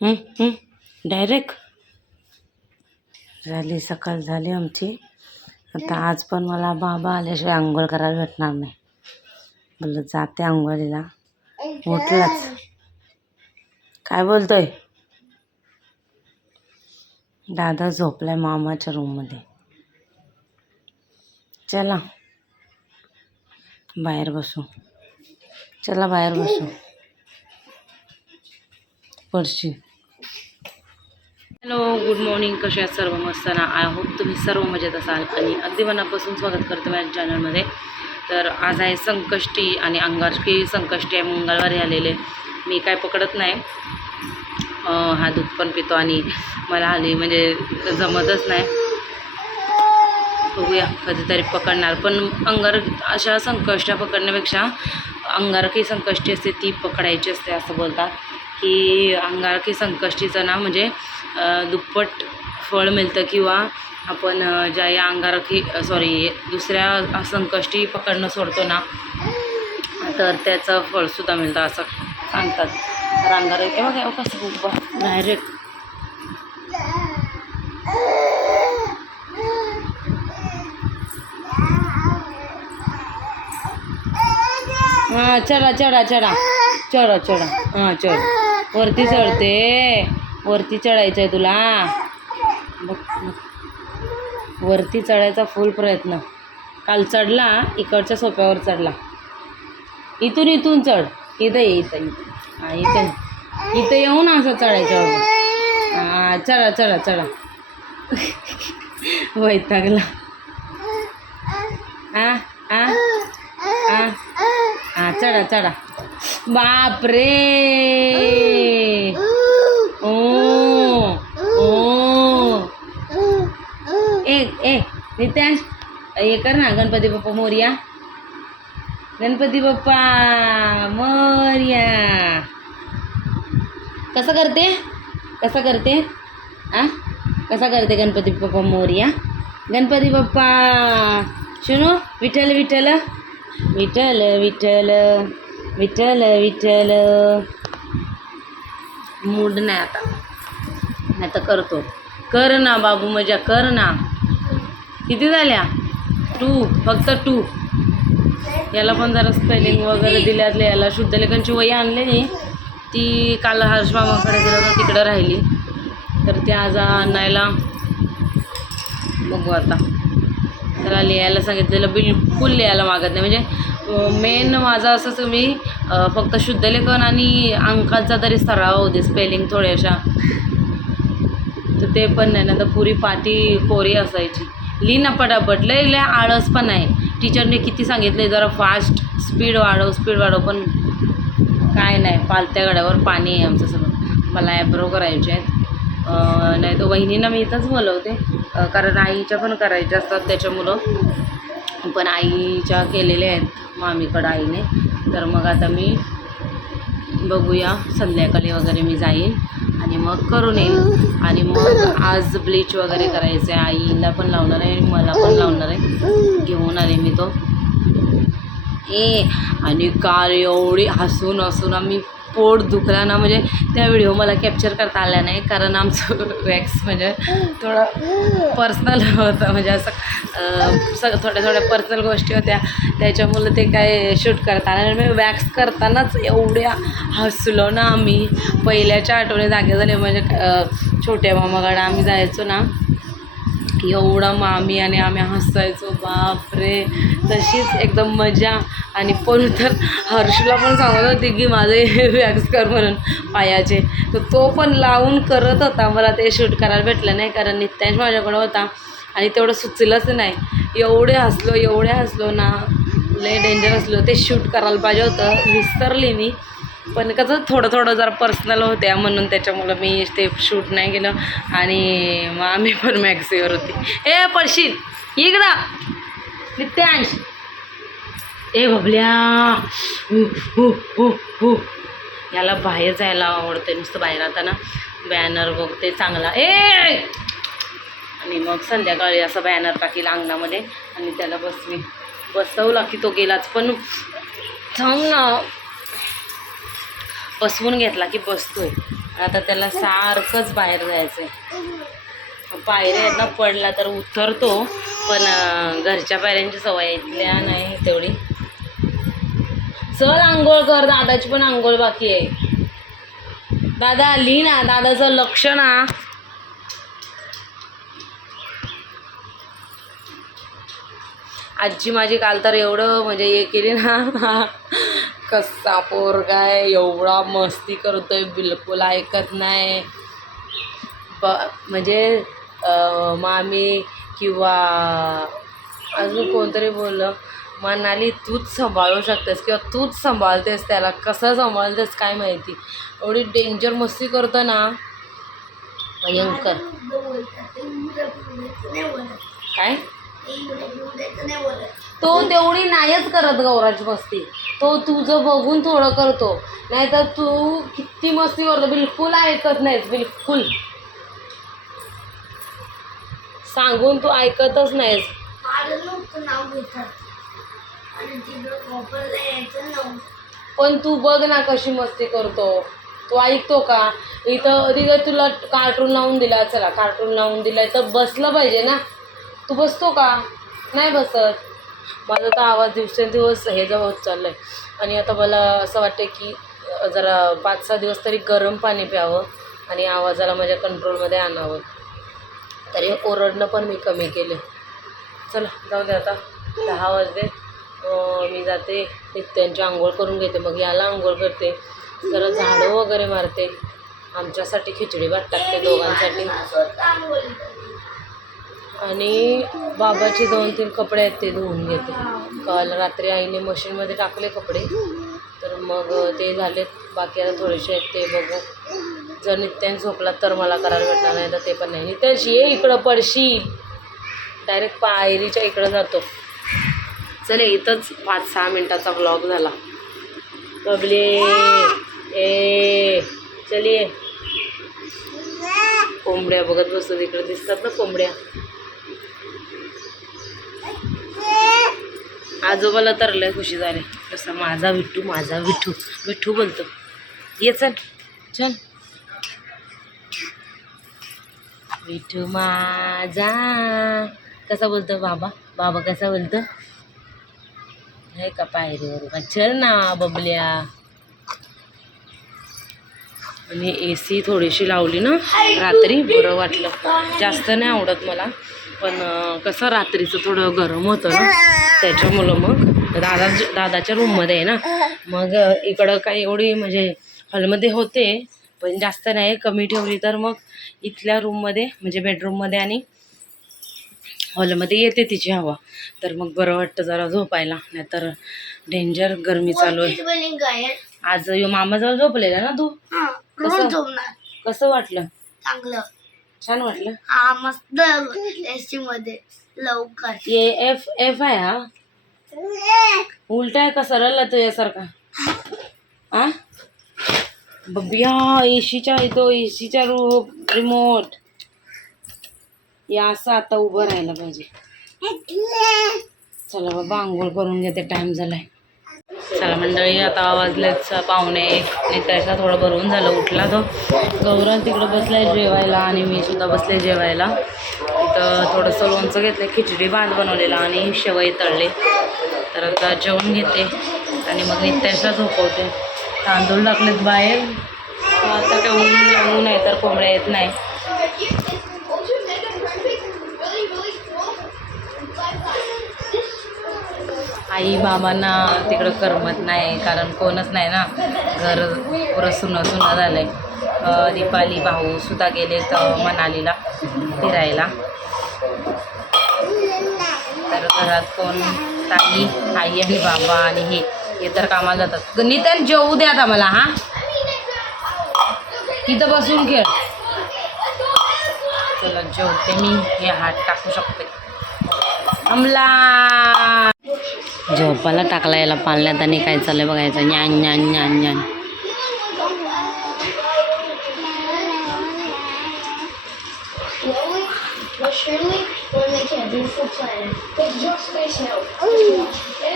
Direct झाली सकाळ झाली आमची. आता आज पण मला बाबा आल्याशिवाय आंघोळ करायला भेटणार नाही. बोललं जाते आंघोळीला. उठलाच. काय बोलतोय? दादा झोपलाय मामाच्या रूममध्ये. चला बाहेर बसू. चला बाहेर बसू. पडशी. Hello, good morning. कसे आहात सर्व? मस्त ना. आय होप तुम्ही सर्व मजेत असाल आणि अगदी मनापासून स्वागत करतो माझ्या चॅनलमध्ये. तर आज आहे संकष्टी आणि अंगारकी संकष्टी आहे. मंगळवारी आलेले. मी काय पकडत नाही. हा दूध पण पितो आणि मला आली म्हणजे जमतच नाही. बघूया कधीतरी पकडणार. पण अशा संकष्ट्या पकडण्यापेक्षा अंगारकी संकष्टी असते ती पकडायची असते असं बोलतात. की अंगारकी संकष्टीचं ना म्हणजे दुप्पट फळ मिळतं किंवा आपण ज्या या अंगारकी दुसऱ्या संकष्टी पकडणं सोडतो ना तर त्याचं फळसुद्धा मिळतं असं सांगतात. तर अंगारकी बघा कसं उभं डायरेक्ट. हां चढा चढा चढा चढा चढा. हां चढ. वरती चढते. वरती चढायचं आहे तुला. वरती चढायचा फुल प्रयत्न. काल चढला इकडच्या सोप्यावर चढला. इथून चढ. इथं ये इथं. हां इथं येऊन असं चढायचं. हां चढा चढा चढा. वैतागला. हां हां हां हां चढा चढा. बापरे. ए नित्यांश हे कर ना. गणपती बाप्पा मोरया. गणपती बाप्पा मोरया. कसं करते आ कसा करते गणपती बाप्पा मोरया? गणपती बाप्पा शुनू. विठ्ठल विठ्ठल विठ्ठल विठ्ठल विठ्ठल विठ्ठल. मूड नाही आता. नाही तर करतो. कर ना बाबू मजा कर ना. किती झाल्या? 2. फक्त 2. याला पण जरा स्पेलिंग वगैरे दिल्यातले. याला शुद्धलेखनची वही आणलेली. ती काल हर्ष मामाकडे गेलं तर तिकडं राहिली. तर ती आज आणायला बघू आता. त्याला लिहायला सांगितलेलं बिलकुल लिहायला मागत नाही. म्हणजे मेन माझं असं तुम्ही फक्त शुद्धलेखन आणि अंकांचा तरी सराव होऊ दे. स्पेलिंग थोड्याशा तर ते पण नाही ना. तर पुरी पाटी कोरी असायची. लिही ना पटापट. लय आळस पण आहे. टीचरने किती सांगितले जरा फास्ट स्पीड वाढव पण काय नाही. पालत्या गड्यावर पाणी आहे आमचं सगळं. मला ॲब्रो करायचे आहेत. नाही तर वहिनींना मी इथंच बोलवते कारण आईच्या पण करायच्या असतात त्याच्यामुळं. पण आईच्या केलेल्या आहेत मामीकडं आईने. तर मग आता मी बघूया संध्याकाळी वगैरे मी जाईन आणि मग करून येईल. आणि मग आज ब्लीच वगैरे करायचं आहे. आईला पण लावणार आहे मला पण लावणार आहे. घेऊन आले मी तो. आणि काल एवढी हसून आम्ही पोट दुखला ना. म्हणजे त्या व्हिडिओ मला कॅप्चर करता आल्या नाही कारण आमचं वॅक्स म्हणजे थोडं पर्सनल होतं. म्हणजे असं थोड्या पर्सनल गोष्टी होत्या त्याच्यामुळं ते काय शूट करता आलं नाही. वॅक्स करतानाच एवढ्या हसलो ना आम्ही. पहिल्याच्या आठवणी जागे झाले. म्हणजे छोट्या मामाकडं आम्ही जायचो ना एवढा मामी आणि आम्ही हसायचो. बापरे. तशीच एकदम मजा. आणि पण तर हर्षला पण सांगत होती की माझे वॅक्स कर म्हणून पायाचे. तर तो पण लावून करत होता. मला ते शूट करायला भेटलं नाही कारण नित्यांश माझ्याकडं होता आणि तेवढं सुचलंच नाही. एवढे हसलो ना. लय डेंजर हसलो. ते शूट करायला पाहिजे होतं. विसरली मी. पण कसं थोडं जरा पर्सनल होत्या म्हणून त्याच्यामुळं मी ते शूट नाही केलं. आणि मग आम्ही पण मॅक्सीवर होती. पडशील इकडं नित्यांश. बबल्या. याला बाहेर जायला आवडते. नुसतं बाहेर आता ना बॅनर बघते चांगला. आणि मग संध्याकाळी असं बॅनर टाकील अंगणामध्ये आणि त्याला बसवला की तो गेलाच. पण सांग ना बसवून घेतला की बसतोय. आता त्याला सारखंच बाहेर जायचं आहे. पायऱ्या आहेत ना, पडला तर उतरतो, पण घरच्या पायऱ्यांची सवय इथल्या नाही तेवढी. चल आंघोळ कर, दादाची पण आंघोळ बाकी आहे. दादा आली ना, दादाचं लक्ष ना. आजी माझी काल तर एवढं म्हणजे हे केली ना, कसा पोरगा आहे, एवढा मस्ती करतोय, बिलकुल ऐकत नाही. म्हणजे मामी किंवा अजून कोणतरी बोललं, म्हणाली तूच सांभाळू शकतेस किंवा तूच सांभाळतेस त्याला, कसं सांभाळतेस काय माहिती, एवढी डेंजर मस्ती करतो ना, भयंकर. काय तो तेवढी नाहीच करत गौराची मस्ती, तो तुझं बघून थोडं करतो, नाहीतर तू किती मस्ती करतो, बिलकुल ऐकत नाहीस, बिलकुल सांगून तू ऐकतच नाहीस. पण तू बघ ना कशी मस्ती करतो, तू ऐकतो का? इथं तिथं तुला कार्टून लावून दिला, चला कार्टून लावून दिलाय तर बसलं पाहिजे ना, तू बसतो का? नाही बसत. माझा तर आवाज दिवसेंदिवस हे जवळ होत चाललं आहे. आणि आता मला असं वाटतं की जरा 5-6 दिवस तरी गरम पाणी प्यावं आणि आवाजाला माझ्या कंट्रोलमध्ये आणावं. तरी ओरडणं पण मी कमी केले. चला जाऊ दे, आता 10 वाजले. मी जाते, नित्यांची आंघोळ करून घेते, मग याला आंघोळ करते, जरा झाडं वगैरे मारते, आमच्यासाठी खिचडी भात टाकते दोघांसाठी, आणि बाबाचे 2-3 कपडे आहेत ते धुवून घेते. काल रात्री आईने मशीनमध्ये टाकले कपडे, तर मग ते झाले. बाकी आता थोडेसे आहेत ते बघू. जर नित्यान झोपला तर मला करायला भेटणार, नाही तर ते पण नाही. नित्याशी ये इकडं, पडशील. डायरेक्ट पायरीच्या इकडं जातो. चले, इथंच 5-6 मिनटाचा व्लॉग झाला. बबले ए चलिये. कोंबड्या बघत बसतो, इकडे दिसतात ना कोंबड्या. आजोबाला तर लय खुशी झाली, कसं माझा विठ्ठू, माझा विठ्ठू, विठ्ठू बोलतो. ये चल चल, विठ्ठू माझा. कसा बोलतो बाबा? बाबा कसा बोलतो? हे का पायरीवर चल ना बबल्या. आणि AC थोडीशी लावली ना रात्री, बरं वाटलं. जास्त नाही आवडत मला, पण कसं रात्रीचं थोडं गरम होतं ना, त्याच्यामुळं मग दादाच्या रूममध्ये आहे ना, मग इकडं काही एवढी म्हणजे हॉलमध्ये होते, पण जास्त नाही, कमी ठेवली तर मग इथल्या रूममध्ये म्हणजे बेडरूममध्ये आणि हॉलमध्ये येते तिची हवा, तर मग बरं वाटतं जरा झोपायला. नाहीतर डेंजर गरमी चालू आहे. आज मामाजवळ झोपलेला ना तू? कसं वाटलं? चांगलं, छान वाटलं. हा मस्त एसी मध्ये. लवकर एफ एफ आहे हा, उलटा आहे का सरळ आहे तुझ्यासारखा? आ बबिया, एसीच्या इथं एसीच्या रिमोट या असं आता उभं राहायला पाहिजे. चला बाबा आंघोळ करून घेते, टाइम झालाय. चला मंडळी, आता वाजलेच 1:45 आणि त्याचा थोडं भरून झालं. उठला तो गौरव तिकडं बसलाय जेवायला आणि मी सुद्धा बसले जेवायला. इथं थोडंसं लोणचं घेतलं, खिचडी भात बनवलेला आणि शेवई तळले. तर आता जेवण घेते आणि मग नित्याला झोपवते. तांदूळ टाकलेत बाहेर, आता काय ऊन आहे तर कोंबड्या येत नाही. आई बाबांना तिकडं करमत नाही, कारण कोणच नाही ना, घर पुरं सुनं सुनं झालं आहे. दीपाली भाऊ सुद्धा गेलेत मनालीला फिरायला, तर घरात कोण, ताई आई आणि बाबा आणि हे तर कामाला जातात. नितीन जेवू द्या आता मला. हा इथं बसून खेळ. चला जेवते मी, हे हात टाकू शकते. अमला झोपाला टाकला याला पाळण्यात आणि काय चाललंय बघायचं. न्यान न्यान न्यान न्यान.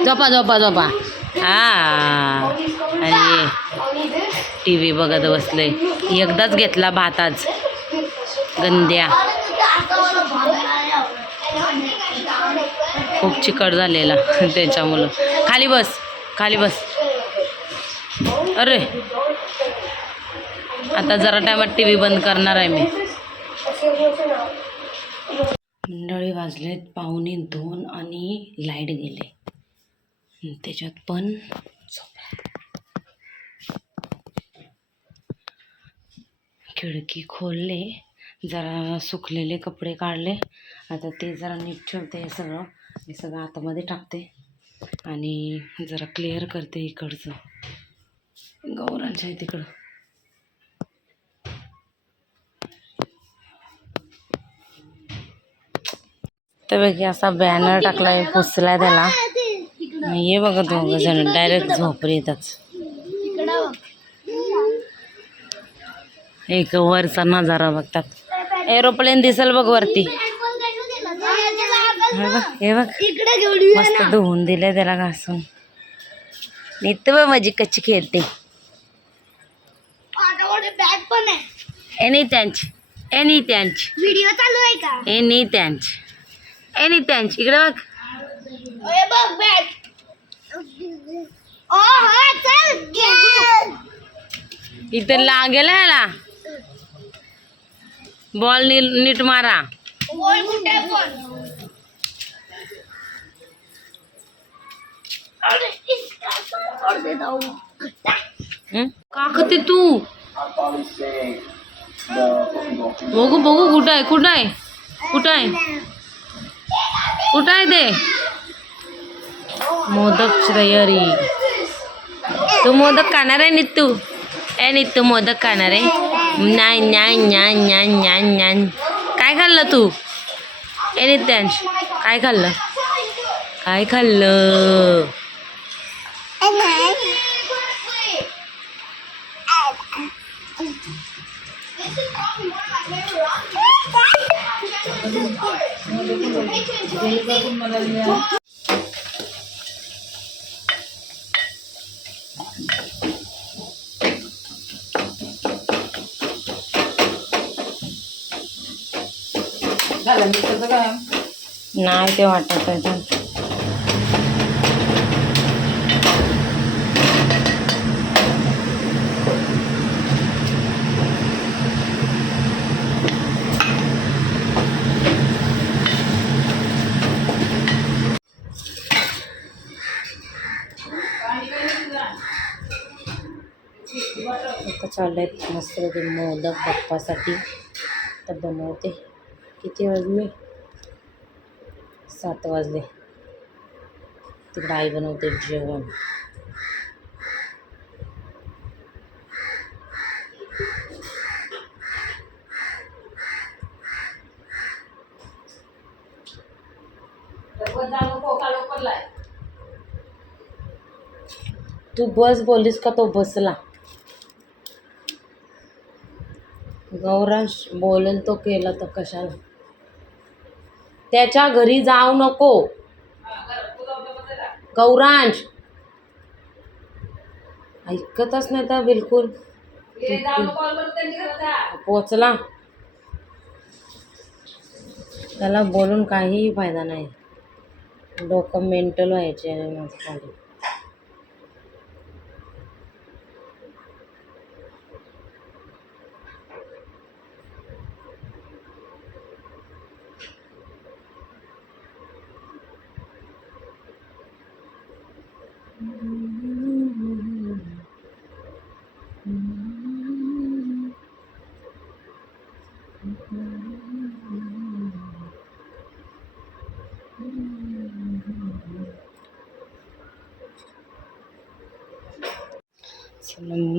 झोपा झोपा झोपा. हा अरे टी व्ही बघत बसले. एकदाच घेतला भात आज गंद्या. खूप चिकट झालेला त्याच्यामुळं. खाली बस खाली बस. अरे आता जरा टायमात टी व्ही बंद करणार आहे मी. मंडळी वाजलेत 1:45 आणि लाईट गेले. त्याच्यात पण खिडकी खोलले, जरा सुकलेले कपडे काढले. आता ते जरा नीट ठेवते. हे सगळं आतमध्ये टाकते आणि जरा क्लिअर करते इकडचं गौरांच्या आहे तिकडं. तर बघी असा बॅनर टाकलाय, पुसलाय त्याला. हे बघा दोघं जण डायरेक्ट झोपरी येतात. एक वरचा नजारा बघतात. एरोप्लेन दिसल बघ वरती. हे बघ मस्त धुवून दिले त्याला घासून. नीट बघ माझी कच्ची खेळते. एनी त्यांची व्हिडिओ चालू आहे का? एनी त्यांची इकडे बघ. इथं लागेल ह्याला. बॉल नीट मारा. का खाते तू? बघू कुठं आहे ते मोदकची तयारी. तू मोदक खाणार आहे नित्तू? नित्तू मोदक खाणार आहे? नाही. काय खाल्लं तू? नित्यांश काय खाल्लं? नाही ते वाटत आहे. आता चाललंय मस्त मोदक बाप्पासाठी. तर बनवते. किती वाजले? 7 वाजले. तिकडे आई बनवते जेवण. तू बस बोलीस का तो बसला? गौरांश बोलेल तो केला तर कशाला? त्याच्या घरी जाऊ नको गौरांश. ऐकतच नाही तर बिलकुल. पोचला त्याला बोलून काहीही फायदा नाही. डोकं मेंटल व्हायचे आणि माझं खाली.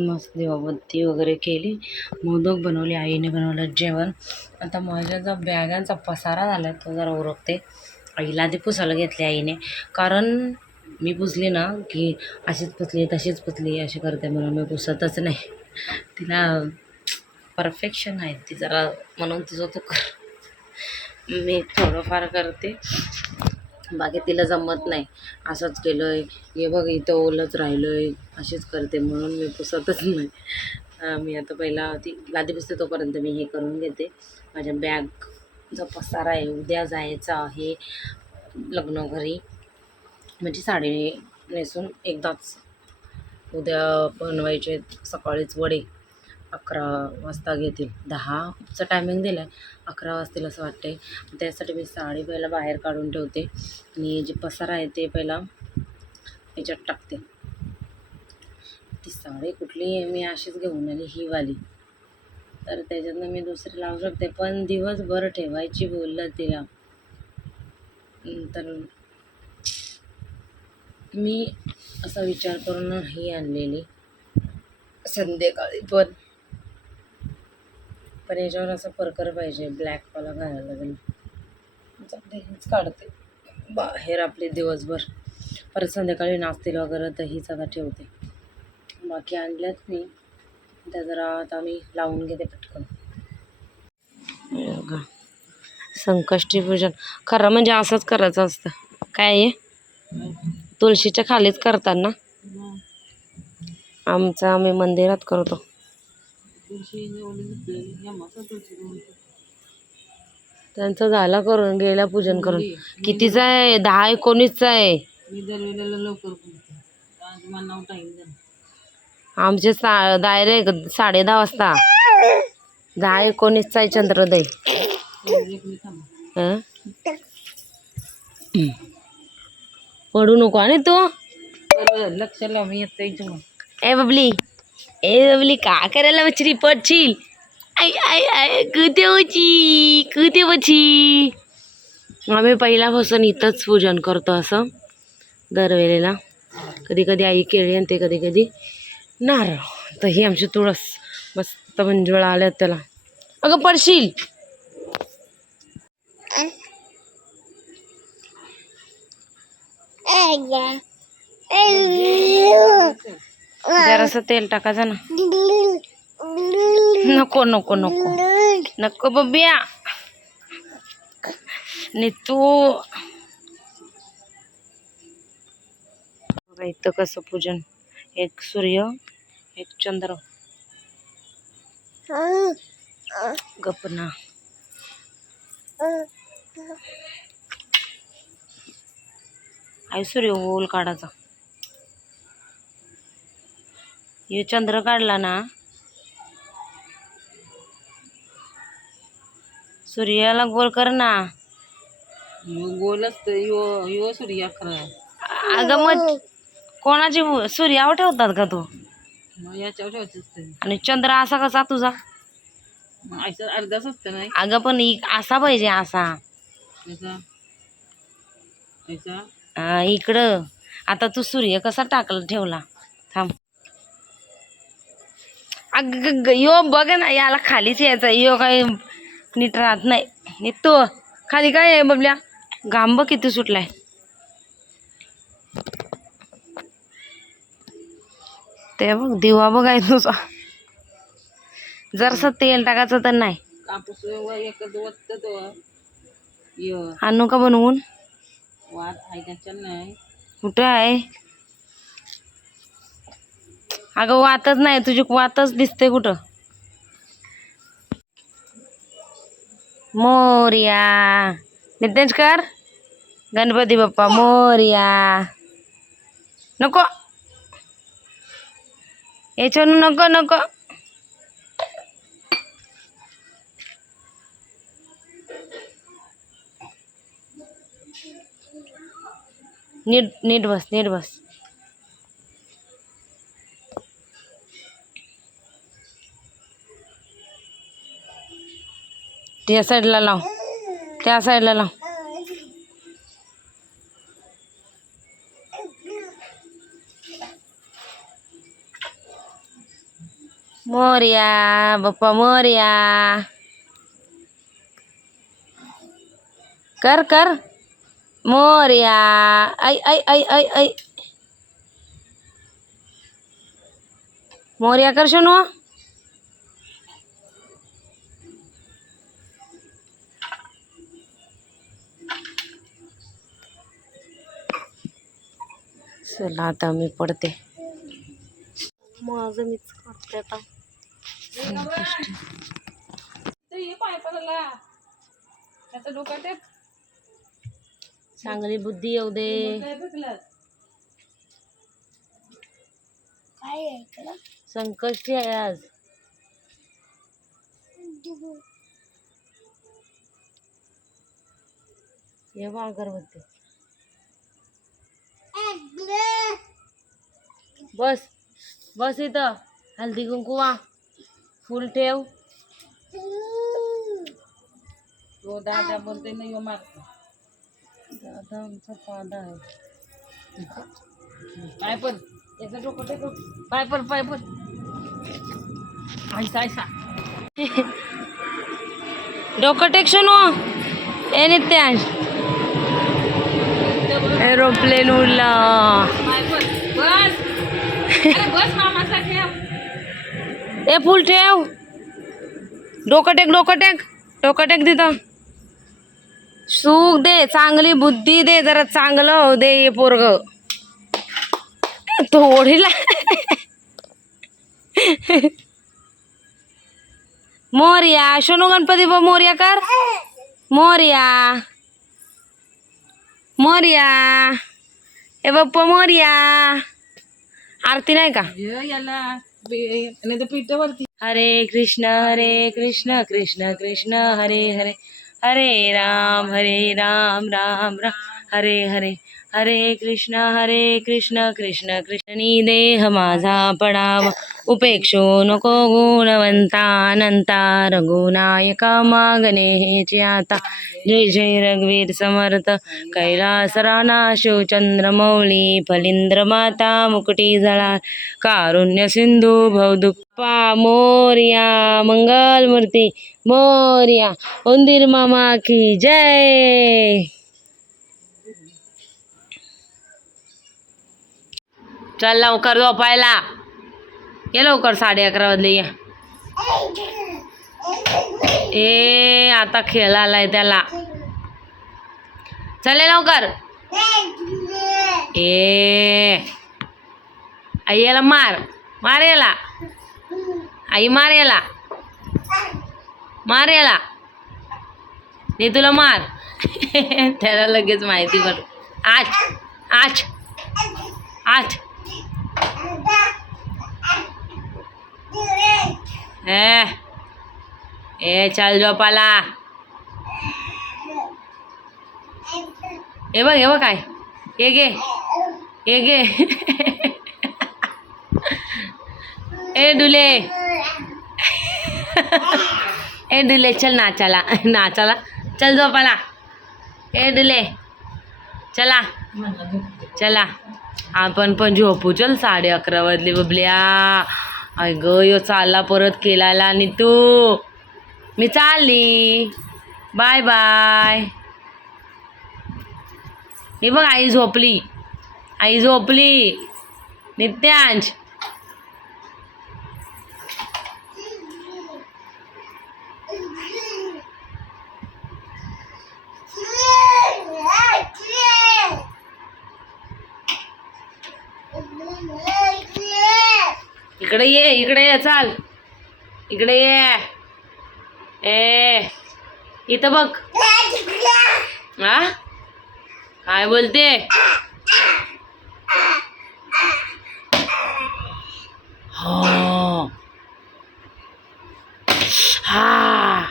मस्त दिवाबत्ती वगैरे केली. मोदक बनवले. आईने बनवलं जेवण. आता माझ्या जो बॅगांचा पसारा झाला तो जरा उरकते. आईला आधी पुसायला घेतली आईने, कारण मी पुसली ना की अशीच पुसली तशीच पुसली अशी करते, म्हणून मी पुसतच नाही. तिला परफेक्शन आहे ती जरा, म्हणून तुझं तू कर. मी थोडंफार करते. बाकी तिला जमत नाही. असंच केलं आहे, हे बघ इथं ओलंच राहिलं आहे, अशीच करते म्हणून मी पुसतच नाही. मी आता पहिला ती लादी पुसते तोपर्यंत मी हे करून घेते. माझ्या बॅगचा पसारा आहे. उद्या जायचं आहे लग्न घरी, म्हणजे साडी नेसून एकदाच. उद्या बनवायचे सकाळीच वडे. 11 वाजता घेतील. 10चं टायमिंग दिलं आहे, 11 वाजतील असं वाटतं आहे. त्यासाठी मी साडी पहिला बाहेर काढून ठेवते आणि जे पसारा आहे ते पहिला याच्यात टाकते. ती साडी कुठली आहे मी अशीच घेऊन आली, ही वाली, तर त्याच्यातनं मी दुसरी लावू शकते, पण दिवसभर ठेवायची बोललं तिला. तर मी असा विचार करून ही आणलेली संध्याकाळी. पण याच्यावर असं परकर पाहिजे, ब्लॅकवाला घालायला लागेल. हेच काढते बाहेर आपले दिवसभर, परत संध्याकाळी नाचतील वगैरे तर हीच आता ठेवते. बाकी आणल्यात मी त्या जरा आता मी लावून घेते पटकन. संकष्टी पूजन खरं म्हणजे असंच करायचं असतं. काय आहे, तुळशीच्या खालीच करतात ना. आम्ही मंदिरात करतो. त्यांचं झालं करून, गेला पूजन करून. कितीचा आहे? 10-19चा आहे. आमचे डायरेक्ट 10:30 वाजता. 10-19चा आहे चंद्रोदय. पडू नको आणि तो लक्ष लाव, मी येतो. ए बबली का करायला बचरी, पडशील. आई आई आई कुठे बची. आम्ही पहिल्यापासून इथंच पूजन करतो असं दरवेळेला. कधी कधी आई केळी आणते, कधी कधी नारळ. तर ही आमची तुळस मस्त मंजुळा आल्या त्याला. अगं पडशील. जरासं तेल टाकायचं ना. नको नको नको नको बबिया. आणि तू इथं कसं पूजन, एक सूर्य एक चंद्र. गपना आई, सूर्य ओल काढायचा. हे चंद्र काढला ना, सूर्याला गोल कर ना. गोलच यो सूर्य खरा. अगं मग कोणाची सूर्यावर ठेवतात का तू? याच्यावर ठेवायचं. आणि चंद्र असा कसा तुझा? अर्धाच असतं नाही. अगं पण असा पाहिजे, असा. इकडं आता तू सूर्य कसा टाकला ठेवला. थांब. अग यो बघ ना, याला खालीच यायचं. यो काही नीट राहत नाही. निघतो खाली. काय आहे बबल्या, घांब किती सुटलाय. ते बघ दिवा बघाय तुझा. जरसं तेल टाकायचं तर नाही. आणू का बनवून? कुठं आहे? अगं वातच नाही तुझी, वातच दिसते कुठं. मोरया नितेश कर. गणपती बाप्पा मोरया. नको याच्यावर नको नको. नीट नीट बस, नीट बस. त्या साईडला लाव, त्या साईडला लाव. मोरया बाप्पा मोरया. कर कर मोरया. ऐ ऐ ऐ ऐ ऐ मोरया कर शनू. चला आता मी पडते. माझं मीच करते आता. चांगली बुद्धी येऊ दे. काय आहे इकडं? संकष्टी आहे आज. ये बा अगरबत्ती. बस बस इथं. हल्दी कुंकू वा फुल ठेव. तो दादा बोलते नाही हो मारतो. दादा आमचा दादा आहे. पाय पण याचं डोकं टेकव. पाय पण ऐसा ऐसा. डोकं टेक सुनो. ए नित्यांश एरोप्लेन उडला. ए फुल ठेव. डोकं टेक तिथं. सुख दे, चांगली बुद्धी दे, जरा चांगलं हो दे हे पोरग. तो ओढीला. मोर्या. शोनू गणपती मोर्या कर. मोर्या मोर्या. ए बाप्पा मोर्या. आरती नाही का? हरे कृष्ण कृष्ण कृष्ण हरे हरे हरे राम राम राम हरे हरे हरे कृष्ण कृष्ण कृष्ण देह माझा पडावा उपेक्षो नको गुणवंता अनंता रघुनायका मागणे हेची आता. जय जय रघुवीर समर्थ. कैलास राणा शिव चंद्रमौली फलिंद्र माता मुकुटी जळा कारुण्य सिंधू भवदुप्पा मोर्या मंगल मूर्ती मोर्या. उंदीर मामा की जय. चल लवकर झोपायला ये. लवकर 11:30 वाजले. या ए आता खेळ आलाय त्याला. चले लवकर. ए आई याला मार याला. आई मार याला. नाही तुला मार. त्याला लगेच माहिती पड. आच ए चल झोपाला. हे बघ काय. हे घे. ए डुले. चल नाचाला चल झोपाला. ए डुले चला आपण पण झोपू. चल 11:30 वाजले बबल्या. अय ग यो चालला परत केलाला. आणि तू मी चालली. Bye bye. हे बघ आई झोपली. नित्यांश इकडे ये चाल. इकडे ये. ए इथं बघ. हा काय बोलते. हा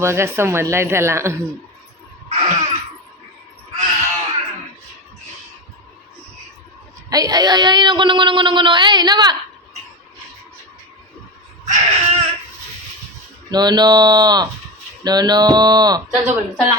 बघा समजलाय त्याला. ऐ नको ऐ नवा. नो चल चला.